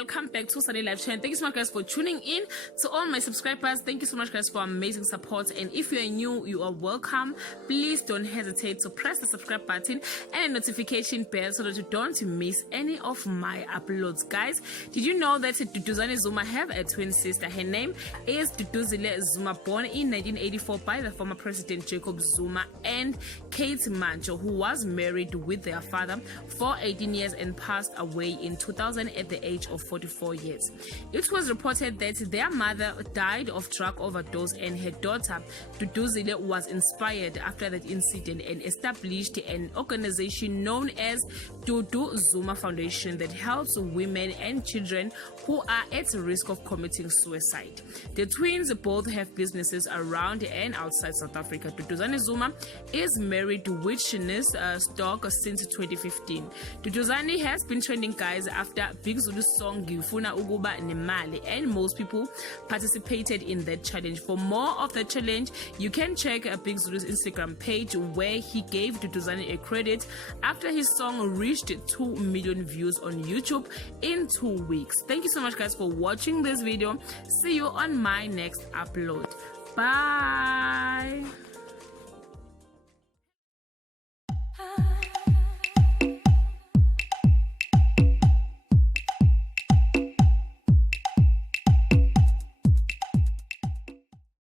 welcome back to Sunday Live Channel. Thank you so much, guys, for tuning in. To all my subscribers, thank you so much, guys, for amazing support. And if you are new, you are welcome. Please don't hesitate to press the subscribe button and the notification bell so that you don't miss any of my uploads, guys. Did you know that Duduzane Zuma have a twin sister? Her name is Duduzile Zuma, born in 1984 by the former President Jacob Zuma and Kate Mancho, who was married with their father for 18 years and passed away in 2000 at the age of 44 years. It was reported that their mother died of drug overdose, and her daughter Duduzile was inspired after that incident and established an organization known as Dudu Zuma Foundation that helps women and children who are at risk of committing suicide. The twins both have businesses around and outside South Africa. Duduzane Zuma is married with Shanice Stock since 2015. Duduzane has been trending, guys, after Big Zulu's song Ngifuna Ukuba Nemali, and most people participated in that challenge. For more of the challenge, you can check Big Zulu's Instagram page, where he gave Duduzane a credit after his song reached 2 million views on YouTube in 2 weeks. Thank you so much, guys, for watching this video. See you on my next upload. Bye.